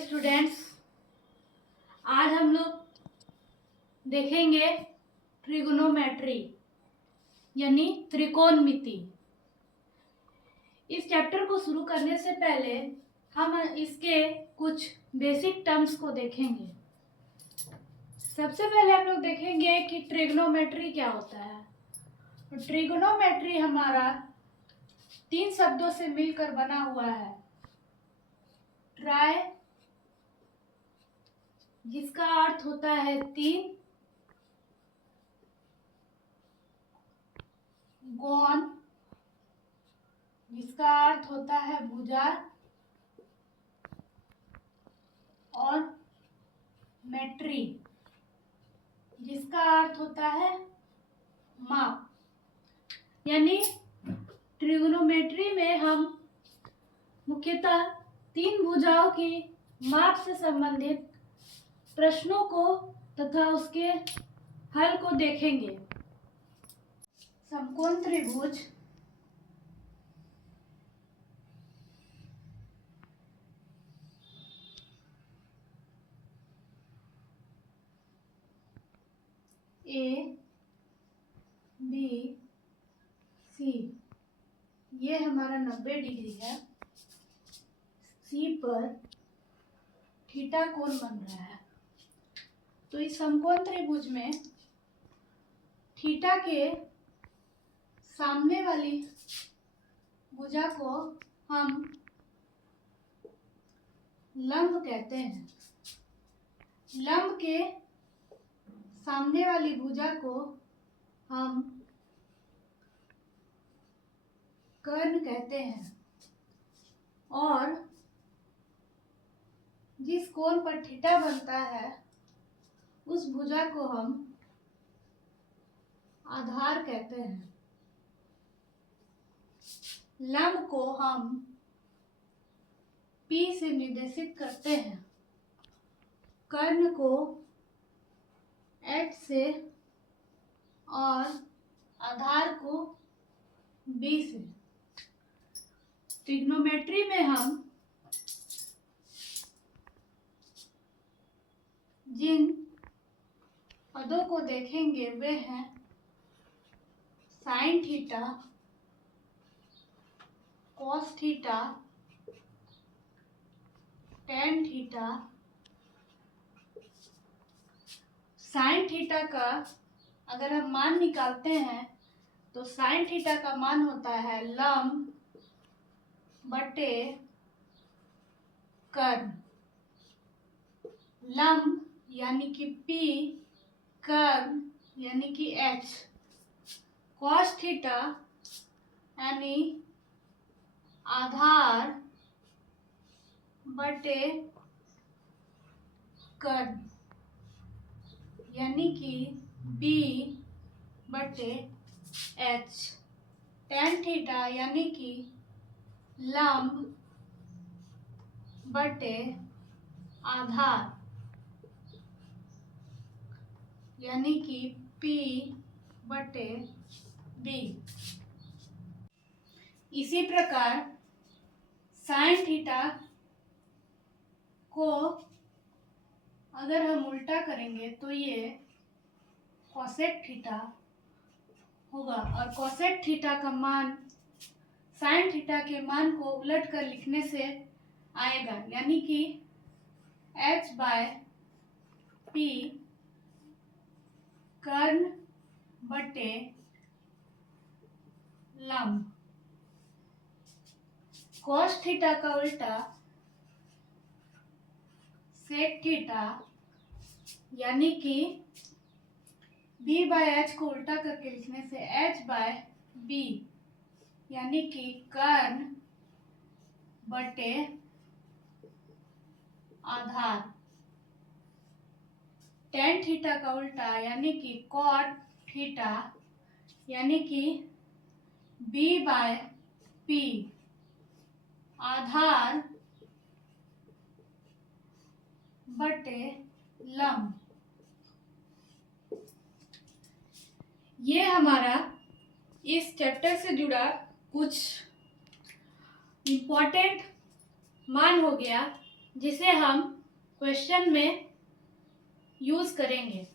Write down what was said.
Students, आज हम लोग देखेंगे ट्रिगोनोमेट्री यानी त्रिकोणमिति। इस चैप्टर को शुरू करने से पहले हम इसके कुछ बेसिक टर्म्स को देखेंगे। सबसे पहले हम लोग देखेंगे कि ट्रिगोनोमेट्री क्या होता है। ट्रिगोनोमेट्री हमारा 3 शब्दों से मिलकर बना हुआ है। ट्राई, जिसका अर्थ होता है 3, गॉन, जिसका अर्थ होता है भुजा, और मेट्री, जिसका अर्थ होता है माप। यानी ट्रिगोनोमेट्री में हम मुख्यतः 3 भुजाओं की माप से संबंधित प्रश्नों को तथा उसके हल को देखेंगे। समकोण त्रिभुज, ए बी सी, ये हमारा 90 डिग्री है। सी पर थीटा कोण बन रहा है। तो इस समकोण त्रिभुज में थीटा के सामने वाली भुजा को हम लंब कहते हैं। लंब के सामने वाली भुजा को हम कर्ण कहते हैं, और जिस कोण पर थीटा बनता है उस भुजा को हम आधार कहते हैं। लंब को हम P से निर्देशित करते हैं, कर्ण को H से और आधार को B से। ट्रिग्नोमेट्री में हम जिन पदों को देखेंगे वे हैं sine theta, cos theta, tan theta. Sine theta का अगर हम मान निकालते हैं तो साइन थीटा का मान होता है लंब बटे कर्ण। लंब यानी कि P, कर्ण यानी कि H। कॉस थीटा यानी आधार बटे कर्ण यानी कि B बटे H। टेन थीटा यानी कि लंब बटे आधार यानी कि P बटे B। इसी प्रकार साइन थीटा को अगर हम उल्टा करेंगे तो ये कोसेक थीटा होगा, और कोसेक थीटा का मान साइन थीटा के मान को उलट कर लिखने से आएगा, यानी कि H बाय P कर्ण बटे लंब। कॉस थीटा का उल्टा सेक थीटा यानी कि B बाय H को उल्टा करके लिखने से H बाय B यानी कि कर्ण बटे आधार। टेन थीटा का उल्टा यानी कि कॉट थीटा यानी कि B बाय P आधार बटे लंब। ये हमारा इस चैप्टर से जुड़ा कुछ इम्पोर्टेंट मान हो गया। जिसे हम क्वेश्चन में यूज़ करेंगे।